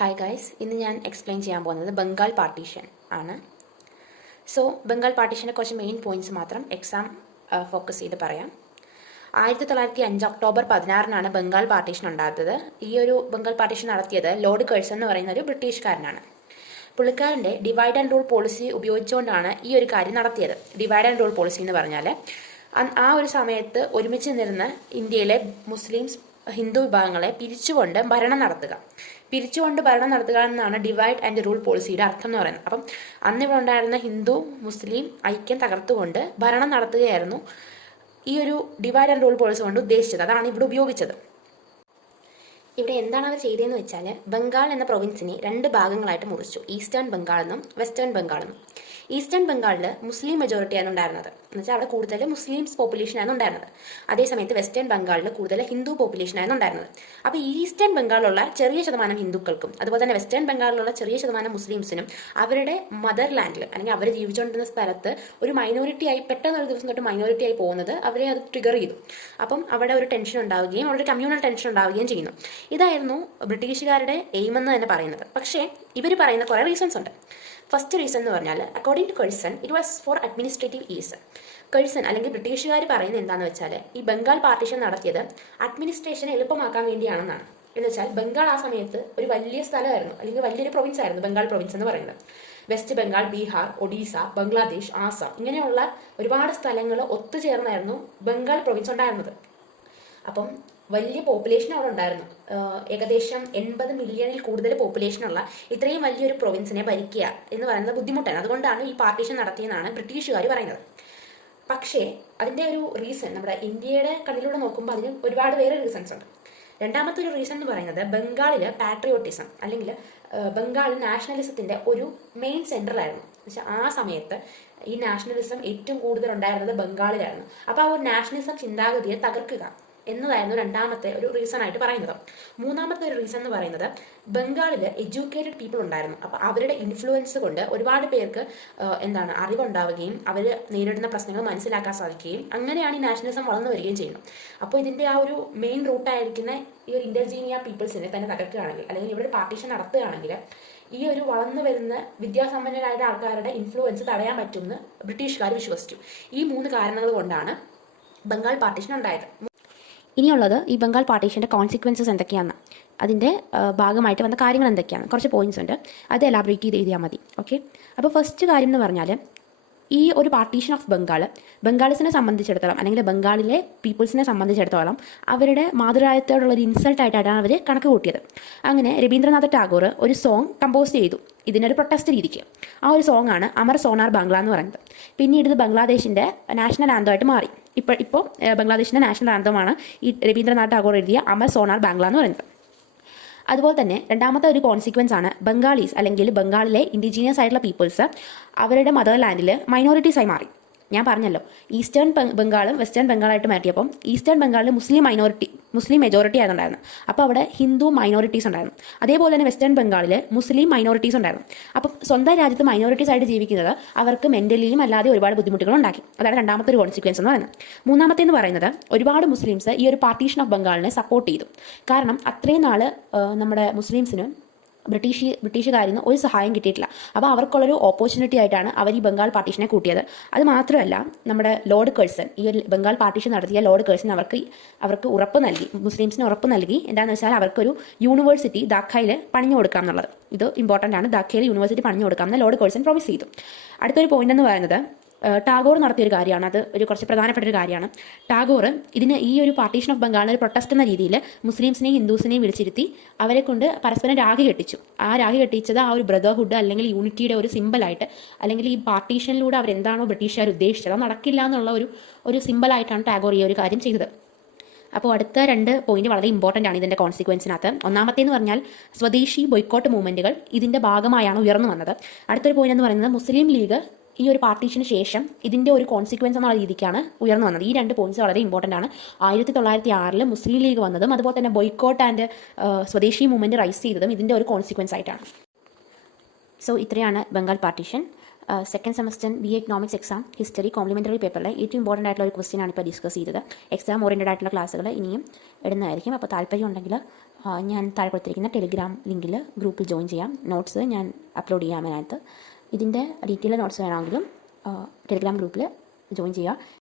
Hi guys, ഇന്ന് ഞാൻ explain ചെയ്യാൻ പോകുന്നത് ബംഗാൾ പാർട്ടീഷൻ ആണ്. സോ ബംഗാൾ പാർട്ടീഷനെ കുറച്ച് മെയിൻ പോയിന്റ്സ് മാത്രം എക്സാം ഫോക്കസ് ചെയ്ത് പറയാം. 1905 ഒക്ടോബർ 16 ബംഗാൾ പാർട്ടീഷൻ ഉണ്ടാകുന്നത്. ഈ ഒരു ബംഗാൾ പാർട്ടീഷൻ നടത്തിയത് ലോർഡ് കഴ്സൺ എന്ന് പറയുന്ന ഒരു ബ്രിട്ടീഷുകാരനാണ്. പുള്ളിക്കാരൻ്റെ ഡിവൈഡ് ആൻഡ് റൂൾ പോളിസി ഉപയോഗിച്ചുകൊണ്ടാണ് ഈ ഒരു കാര്യം നടത്തിയത്. ഡിവൈഡ് ആൻഡ് റൂൾ പോളിസി എന്ന് പറഞ്ഞാൽ ആ ഒരു സമയത്ത് ഒരുമിച്ച് നിന്നിരുന്ന ഇന്ത്യയിലെ മുസ്ലിംസ് ഹിന്ദു വിഭാഗങ്ങളെ പിരിച്ചുകൊണ്ട് ഭരണം നടത്തുക എന്നാണ് ഡിവൈഡ് ആൻഡ് റൂൾ പോളിസിയുടെ അർത്ഥം എന്ന് പറയുന്നത്. അപ്പം അന്ന് ഇവിടെ ഉണ്ടായിരുന്ന ഹിന്ദു മുസ്ലിം ഐക്യം തകർത്തുകൊണ്ട് ഭരണം നടത്തുകയായിരുന്നു ഈ ഒരു ഡിവൈഡ് ആൻഡ് റൂൾ പോളിസി കൊണ്ട് ഉദ്ദേശിച്ചത്. അതാണ് ഇവിടെ ഉപയോഗിച്ചത്. ഇവിടെ എന്താണ് അവർ ചെയ്തതെന്ന് വെച്ചാൽ, ബംഗാൾ എന്ന പ്രൊവിൻസിനെ 2 ഭാഗങ്ങളായിട്ട് മുറിച്ചു. ഈസ്റ്റേൺ ബംഗാൾ എന്നും വെസ്റ്റേൺ ബംഗാൾ എന്നും. ഈസ്റ്റേൺ ബംഗാളിൽ മുസ്ലിം മെജോറിറ്റിയാണ് ഉണ്ടായിരുന്നത്. എന്നുവെച്ചാൽ അവിടെ കൂടുതൽ മുസ്ലിംസ് പോപ്പുലേഷനാണ് ഉണ്ടായിരുന്നത്. അതേസമയത്ത് വെസ്റ്റേൺ ബംഗാളിൽ കൂടുതൽ ഹിന്ദു പോപ്പുലേഷനാണ് ഉണ്ടായിരുന്നത്. അപ്പോൾ ഈസ്റ്റേൺ ബംഗാളിലുള്ള ചെറിയ ശതമാനം ഹിന്ദുക്കൾക്കും അതുപോലെ തന്നെ വെസ്റ്റേൺ ബംഗാളിലുള്ള ചെറിയ ശതമാനം മുസ്ലിംസിനും അവരുടെ മദർലാൻഡിൽ അല്ലെങ്കിൽ അവർ ജീവിച്ചുകൊണ്ടിരുന്ന സ്ഥലത്ത് ഒരു മൈനോറിറ്റിയായി പെട്ടെന്ന് ഒരു ദിവസം തൊട്ട് മൈനോറിറ്റിയായി പോകുന്നത് അവരെ അത് ട്രിഗർ ചെയ്തു. അപ്പം അവിടെ ഒരു ടെൻഷൻ ഉണ്ടാവുകയും അവിടെ ഒരു കമ്മ്യൂണൽ ടെൻഷൻ ഉണ്ടാവുകയും ചെയ്യുന്നു. ഇതായിരുന്നു ബ്രിട്ടീഷുകാരുടെ എയിം എന്ന് തന്നെ പറയുന്നത്. പക്ഷേ ഇവർ പറയുന്ന കുറേ റീസൺസ് ഉണ്ട്. ഫസ്റ്റ് റീസൺ എന്ന് പറഞ്ഞാൽ, according to Curzon it was for administrative ease. Curzon അല്ലെങ്കിൽ ബ്രിട്ടീഷുകാർ പറയുന്നത് എന്താണെന്ന് വെച്ചാൽ, ഈ ബംഗാൾ പാർട്ടീഷൻ നടത്തിയത് അഡ്മിനിസ്ട്രേഷനെ എളുപ്പമാക്കാൻ വേണ്ടിയാണെന്നാണ്. എന്ന് വെച്ചാൽ ബംഗാൾ ആ സമയത്ത് ഒരു വലിയ സ്ഥലമായിരുന്നു, അല്ലെങ്കിൽ വലിയൊരു പ്രൊവിൻസ് ആയിരുന്നു ബംഗാൾ പ്രൊവിൻസ് എന്ന് പറയുന്നത്. വെസ്റ്റ് ബംഗാൾ, ബീഹാർ, ഒഡീസ, ബംഗ്ലാദേശ്, ആസാം ഇങ്ങനെയുള്ള ഒരുപാട് സ്ഥലങ്ങൾ ഒത്തുചേർന്നായിരുന്നു ബംഗാൾ പ്രൊവിൻസ് ഉണ്ടായിരുന്നത്. അപ്പം വലിയ പോപ്പുലേഷൻ അവിടെ ഉണ്ടായിരുന്നു. ഏകദേശം 80 മില്യണിൽ കൂടുതൽ പോപ്പുലേഷനുള്ള ഇത്രയും വലിയൊരു പ്രൊവിൻസിനെ ഭരിക്കുക എന്ന് പറയുന്നത് ബുദ്ധിമുട്ടാണ്. അതുകൊണ്ടാണ് ഈ പാർട്ടീഷൻ നടത്തിയെന്നാണ് ബ്രിട്ടീഷുകാർ പറയുന്നത്. പക്ഷേ അതിൻ്റെ ഒരു റീസൺ നമ്മുടെ ഇന്ത്യയുടെ കണ്ണിലൂടെ നോക്കുമ്പോൾ അതിന് ഒരുപാട് വേറെ റീസൺസ് ഉണ്ട്. രണ്ടാമത്തെ ഒരു റീസൺ എന്ന് പറയുന്നത്, ബംഗാളിൽ പാട്രിയോട്ടിസം അല്ലെങ്കിൽ ബംഗാൾ നാഷണലിസത്തിൻ്റെ ഒരു മെയിൻ സെൻറ്ററിലായിരുന്നു. എന്നുവെച്ചാൽ ആ സമയത്ത് ഈ നാഷണലിസം ഏറ്റവും കൂടുതൽ ഉണ്ടായിരുന്നത് ബംഗാളിലായിരുന്നു. അപ്പോൾ ആ ഒരു നാഷണലിസം ചിന്താഗതിയെ തകർക്കുക എന്നതായിരുന്നു രണ്ടാമത്തെ ഒരു റീസൺ ആയിട്ട് പറയുന്നത്. മൂന്നാമത്തെ ഒരു റീസൺ എന്ന് പറയുന്നത്, ബംഗാളിൽ എഡ്യൂക്കേറ്റഡ് പീപ്പിൾ ഉണ്ടായിരുന്നു. അപ്പോൾ അവരുടെ ഇൻഫ്ലുവൻസ് കൊണ്ട് ഒരുപാട് പേർക്ക് അറിവുണ്ടാവുകയും അവർ നേരിടുന്ന പ്രശ്നങ്ങൾ മനസ്സിലാക്കാൻ സാധിക്കുകയും അങ്ങനെയാണ് ഈ നാഷണലിസം വളർന്നു വരികയും ചെയ്യുന്നത്. അപ്പോൾ ഇതിൻ്റെ ആ ഒരു മെയിൻ റൂട്ടായിരിക്കുന്ന ഈ ഒരു ഇൻഡർജീനിയ പീപ്പിൾസിനെ തന്നെ തകർക്കുകയാണെങ്കിൽ അല്ലെങ്കിൽ ഇവിടെ പാർട്ടീഷൻ നടത്തുകയാണെങ്കിൽ ഈ ഒരു വളർന്നു വരുന്ന വിദ്യാസമ്പന്നരായ ആൾക്കാരുടെ ഇൻഫ്ലുവൻസ് തടയാൻ പറ്റുമെന്ന് ബ്രിട്ടീഷുകാർ വിശ്വസിച്ചു. ഈ 3 കാരണങ്ങൾ കൊണ്ടാണ് ബംഗാൾ പാർട്ടീഷൻ ഉണ്ടായത്. ഇനിയുള്ളത് ഈ ബംഗാൾ പാർട്ടീഷൻ്റെ കോൺസിക്വൻസസ് എന്തൊക്കെയാണ്, അതിൻ്റെ ഭാഗമായിട്ട് വന്ന കാര്യങ്ങൾ എന്തൊക്കെയാണ്, കുറച്ച് പോയിന്റ്സ് ഉണ്ട്. അത് എലാബറേറ്റ് ചെയ്ത് എഴുതിയാൽ മതി. ഓക്കെ, അപ്പോൾ ഫസ്റ്റ് കാര്യം എന്ന് പറഞ്ഞാൽ, ഈ ഒരു പാർട്ടീഷൻ ഓഫ് ബംഗാളിസിനെ സംബന്ധിച്ചിടത്തോളം അല്ലെങ്കിൽ ബംഗാളിലെ പീപ്പിൾസിനെ സംബന്ധിച്ചിടത്തോളം അവരുടെ മാതൃരാജ്യത്തോടുള്ള ഒരു ഇൻസൾട്ടായിട്ടാണ് അവർ കണക്ക് കൂട്ടിയത്. അങ്ങനെ രവീന്ദ്രനാഥ ടാഗോർ ഒരു സോങ് കമ്പോസ് ചെയ്തു ഇതിനൊരു പ്രൊട്ടസ്റ്റ് രീതിക്ക്. ആ ഒരു സോങ് ആണ് അമർ സോനാർ ബാംഗ്ല എന്ന് പറയുന്നത്. പിന്നീട് ഇത് ബംഗ്ലാദേശിൻ്റെ നാഷണൽ ആന്തമായിട്ട് മാറി. ഇപ്പോൾ ബംഗ്ലാദേശിൻ്റെ നാഷണൽ ആന്തമാണ് ഈ രവീന്ദ്രനാഥ് ടാഗോർ എഴുതിയ അമർ സോനാർ ബാംഗ്ല എന്ന് പറയുന്നത്. അതുപോലെ തന്നെ രണ്ടാമത്തെ ഒരു കോൺസിക്വൻസ് ആണ്, ബംഗാളീസ് അല്ലെങ്കിൽ ബംഗാളിലെ ഇൻഡിജീനിയസ് ആയിട്ടുള്ള പീപ്പിൾസ് അവരുടെ മദർലാൻഡിൽ മൈനോറിറ്റീസായി മാറി. ഞാൻ പറഞ്ഞല്ലോ, ഈസ്റ്റേൺ ബംഗാളും വെസ്റ്റേൺ ബംഗാളായിട്ട് മാറ്റിയപ്പം ഈസ്റ്റേൺ ബംഗാളിൽ മുസ്ലിം മെജോറിറ്റി ആയിരുന്നുണ്ടായിരുന്നു. അപ്പോൾ അവിടെ ഹിന്ദു മൈനോറിറ്റീസ് ഉണ്ടായിരുന്നു. അതേപോലെ തന്നെ വെസ്റ്റേൺ ബംഗാളിൽ മുസ്ലിം മൈനോറിറ്റീസ് ഉണ്ടായിരുന്നു. അപ്പം സ്വന്തം രാജ്യത്ത് മൈനോറിറ്റീസ് ആയിട്ട് ജീവിക്കുന്നത് അവർക്ക് മെൻ്റലിയും അല്ലാതെ ഒരുപാട് ബുദ്ധിമുട്ടുകൾ ഉണ്ടാക്കി. അതാണ് രണ്ടാമത്തെ ഒരു കോൺസിക്വൻസ് എന്ന് പറയുന്നത്. മൂന്നാമത്തെ എന്ന് പറയുന്നത്, ഒരുപാട് മുസ്ലിംസ് ഈ ഒരു പാർട്ടീഷൻ ഓഫ് ബംഗാളിനെ സപ്പോർട്ട് ചെയ്തു. കാരണം അത്രയും നാൾ നമ്മുടെ മുസ്ലിംസിന് ബ്രിട്ടീഷുകാരിൽ നിന്ന് ഒരു സഹായം കിട്ടിയിട്ടില്ല. അപ്പോൾ അവർക്കുള്ളൊരു ഓപ്പർച്യൂണിറ്റി ആയിട്ടാണ് അവർ ഈ ബംഗാൾ പാർട്ടീഷനെ കൂട്ടിയത്. അത് മാത്രമല്ല, നമ്മുടെ ലോർഡ് കഴ്സൺ ഈ ഒരു ബംഗാൾ പാർട്ടീഷൻ നടത്തിയ ലോർഡ് കഴ്സൺ അവർക്ക് ഉറപ്പ് നൽകി, മുസ്ലിംസിന് ഉറപ്പ് നൽകി. എന്താണെന്ന് വെച്ചാൽ അവർക്കൊരു യൂണിവേഴ്സിറ്റി ധാക്കയിൽ പണിഞ്ഞു കൊടുക്കാം എന്നുള്ളത്. ഇത് ഇമ്പോർട്ടൻ്റ് ആണ്. ധാക്കയിൽ യൂണിവേഴ്സിറ്റി പണിഞ്ഞു കൊടുക്കാമെന്ന് ലോർഡ് കഴ്സൺ പ്രോമിസ് ചെയ്തു. അടുത്തൊരു പോയിന്റ് എന്ന് പറയുന്നത്, ടാഗോർ നടത്തിയൊരു കാര്യമാണ്. അത് ഒരു കുറച്ച് പ്രധാനപ്പെട്ട ഒരു കാര്യമാണ്. ടാഗോർ ഈ ഒരു പാർട്ടീഷൻ ഓഫ് ബംഗാളിന് ഒരു പ്രൊട്ടസ്റ്റ് എന്ന രീതിയിൽ മുസ്ലിംസിനെയും ഹിന്ദുസിനെയും വിളിച്ചിരുത്തി അവരെ കൊണ്ട് പരസ്പരം രാഖി കെട്ടിച്ചു. ആ രാഖി കെട്ടിച്ചത് ആ ഒരു ബ്രദർഹുഡ് അല്ലെങ്കിൽ യൂണിറ്റിയുടെ ഒരു സിമ്പിളായിട്ട്, അല്ലെങ്കിൽ ഈ പാർട്ടീഷനിലൂടെ അവരെന്താണോ ബ്രിട്ടീഷുകാർ ഉദ്ദേശിച്ചത് അത് നടക്കില്ല എന്നുള്ള ഒരു സിമ്പിളായിട്ടാണ് ടാഗോർ ഈ ഒരു കാര്യം ചെയ്തത്. അപ്പോൾ അടുത്ത 2 പോയിന്റ് വളരെ ഇമ്പോർട്ടൻ്റ് ആണ് ഇതിൻ്റെ കോൺസിക്വൻസിനകത്ത്. ഒന്നാമത്തേന്ന് പറഞ്ഞാൽ, സ്വദേശി ബോയ്ക്കോട്ട് മൂവ്മെൻറ്റുകൾ ഇതിൻ്റെ ഭാഗമായാണ് ഉയർന്നു വന്നത്. അടുത്തൊരു പോയിന്റ് എന്ന് പറയുന്നത്, മുസ്ലിം ലീഗ് ഈ ഒരു പാർട്ടീഷന് ശേഷം ഇതിൻ്റെ ഒരു കോൺസിക്വൻസ് എന്നുള്ള രീതിക്കാണ് ഉയർന്നു വന്നത്. ഈ 2 പോയിന്റ്സ് വളരെ ഇമ്പോർട്ടൻ്റ് ആണ്. 1906 മുസ്ലിം ലീഗ് വന്നതും അതുപോലെ തന്നെ boycott and Swadeshi movement rise ചെയ്തതും ഇതിൻ്റെ ഒരു കോൺസിക്വൻസ് ആയിട്ടാണ്. സോ ഇത്രയാണ് Bengal partition. Second semester BA economics exam history complementary പേപ്പറിലെ ഏറ്റവും ഇമ്പോർട്ടൻ്റ് ആയിട്ടുള്ള ഒരു ക്വസ്റ്റ്യൻ ആണ് ഇപ്പോൾ ഡിസ്കസ് ചെയ്തത്. എക്സാം ഓറിയൻറ്റഡ് ആയിട്ടുള്ള ക്ലാസ്സുകൾ ഇനിയും ഇടുന്നതായിരിക്കും. അപ്പോൾ താല്പര്യം ഉണ്ടെങ്കിൽ ഞാൻ താഴെ കൊടുത്തിരിക്കുന്ന ടെലിഗ്രാം ലിങ്കിൽ ഗ്രൂപ്പിൽ ജോയിൻ ചെയ്യാം. നോട്ട്സ് ഞാൻ അപ്ലോഡ് ചെയ്യാം അതിനകത്ത്. ഇതിൻ്റെ ഡീറ്റെയിൽ നോട്ട്സ് വേണമെങ്കിലും ടെലിഗ്രാം ഗ്രൂപ്പിൽ ജോയിൻ ചെയ്യുക.